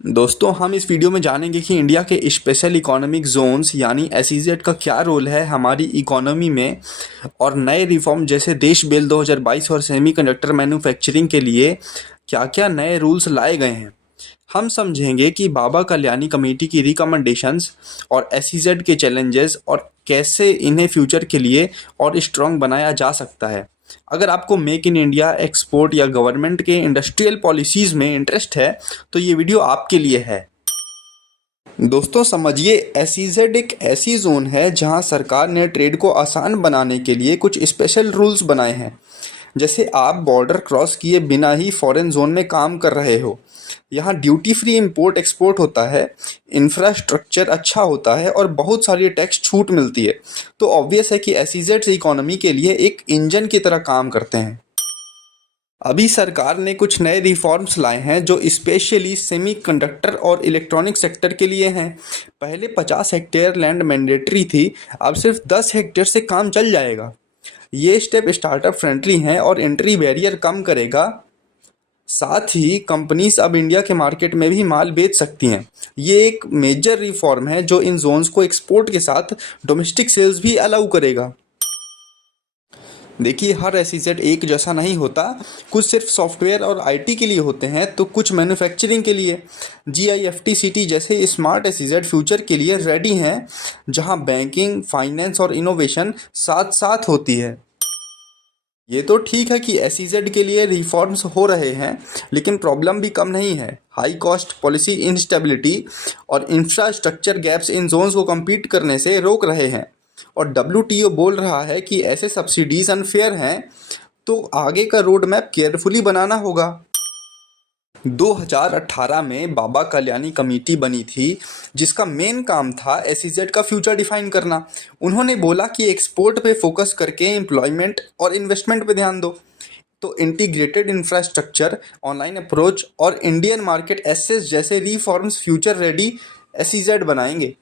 दोस्तों हम इस वीडियो में जानेंगे कि इंडिया के स्पेशल इकोनॉमिक जोन्स यानी एसईजेड का क्या रोल है हमारी इकोनॉमी में और नए रिफॉर्म जैसे देश बेल 2022 और सेमीकंडक्टर मैन्युफैक्चरिंग के लिए क्या क्या नए रूल्स लाए गए हैं। हम समझेंगे कि बाबा कल्याणी कमेटी की रिकमेंडेशंस और एसईजेड के चैलेंजेस और कैसे इन्हें फ्यूचर के लिए और स्ट्रॉन्ग बनाया जा सकता है। अगर आपको मेक इन इंडिया, एक्सपोर्ट या गवर्नमेंट के इंडस्ट्रियल पॉलिसीज़ में इंटरेस्ट है तो ये वीडियो आपके लिए है। दोस्तों समझिए, एसईजेड एक ऐसी जोन है जहां सरकार ने ट्रेड को आसान बनाने के लिए कुछ स्पेशल रूल्स बनाए हैं। जैसे आप बॉर्डर क्रॉस किए बिना ही फॉरेन जोन में काम कर रहे हो। यहाँ ड्यूटी फ्री इंपोर्ट एक्सपोर्ट होता है, इंफ्रास्ट्रक्चर अच्छा होता है और बहुत सारी टैक्स छूट मिलती है। तो ऑब्वियस है कि एसईजेड इकोनॉमी के लिए एक इंजन की तरह काम करते हैं। अभी सरकार ने कुछ नए रिफॉर्म्स लाए हैं जो स्पेशली सेमीकंडक्टर और इलेक्ट्रॉनिक सेक्टर के लिए हैं। पहले 50 हेक्टेयर लैंड मैंडेटरी थी, अब सिर्फ 10 हेक्टेयर से काम चल जाएगा। ये स्टेप स्टार्टअप फ्रेंडली हैं और एंट्री बैरियर कम करेगा। साथ ही कंपनीज अब इंडिया के मार्केट में भी माल बेच सकती हैं। ये एक मेजर रिफॉर्म है जो इन जोन्स को एक्सपोर्ट के साथ डोमेस्टिक सेल्स भी अलाउ करेगा। देखिए, हर एसईजेड एक जैसा नहीं होता। कुछ सिर्फ सॉफ्टवेयर और आईटी के लिए होते हैं तो कुछ मैन्युफैक्चरिंग के लिए। जीआईएफटीसीटी जैसे स्मार्ट एसईजेड फ्यूचर के लिए रेडी हैं, जहां बैंकिंग, फाइनेंस और इनोवेशन साथ साथ होती है। ये तो ठीक है कि एसईजेड के लिए रिफॉर्म्स हो रहे हैं, लेकिन प्रॉब्लम भी कम नहीं है। हाई कॉस्ट, पॉलिसी इंस्टेबिलिटी और इंफ्रास्ट्रक्चर गैप्स इन जोन्स को compete करने से रोक रहे हैं। और डब्ल्यूटीओ बोल रहा है कि ऐसे सब्सिडीज अनफेयर हैं, तो आगे का रोड मैप केयरफुली बनाना होगा। 2018 में बाबा कल्याणी कमेटी बनी थी जिसका मेन काम था एसईजेड का फ्यूचर डिफाइन करना। उन्होंने बोला कि एक्सपोर्ट पे फोकस करके एम्प्लॉयमेंट और इन्वेस्टमेंट पे ध्यान दो। तो इंटीग्रेटेड इंफ्रास्ट्रक्चर, ऑनलाइन अप्रोच और इंडियन मार्केट एक्सेस जैसे रिफॉर्म्स फ्यूचर रेडी एसईजेड बनाएंगे।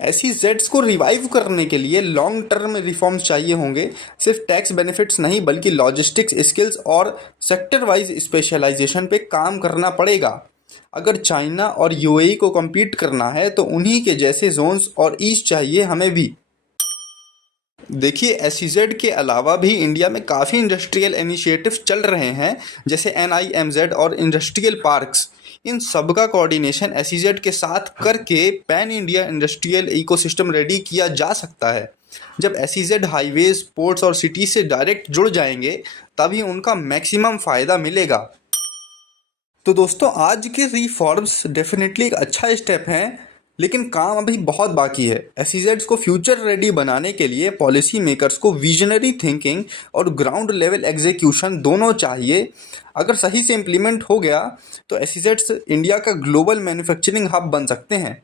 एसईजेड्स को रिवाइव करने के लिए लॉन्ग टर्म रिफॉर्म्स चाहिए होंगे। सिर्फ टैक्स बेनिफिट्स नहीं बल्कि लॉजिस्टिक्स स्किल्स और सेक्टर वाइज स्पेशलाइजेशन पे काम करना पड़ेगा। अगर चाइना और यूएई को compete करना है तो उन्हीं के जैसे जोन्स और ईस्ट चाहिए हमें भी। देखिए, एसईजेड के अलावा भी इंडिया में काफ़ी इंडस्ट्रियल इनिशिएटिव्स चल रहे हैं, जैसे एनआईएमजेड और इंडस्ट्रियल पार्क्स। इन सब का कोऑर्डिनेशन एसईजेड के साथ करके pan India industrial ecosystem ready किया जा सकता है। जब एसईजेड हाईवेज, पोर्ट्स और सिटी से डायरेक्ट जुड़ जाएंगे तभी उनका मैक्सिमम फ़ायदा मिलेगा। तो दोस्तों, आज के रिफॉर्म्स डेफिनेटली एक अच्छा स्टेप हैं, लेकिन काम अभी बहुत बाकी है। एसईजेड्स को फ्यूचर रेडी बनाने के लिए पॉलिसी मेकर्स को विजनरी थिंकिंग और ग्राउंड लेवल एग्जीक्यूशन दोनों चाहिए। अगर सही से इम्प्लीमेंट हो गया तो एसईजेड्स इंडिया का ग्लोबल मैन्युफैक्चरिंग हब बन सकते हैं।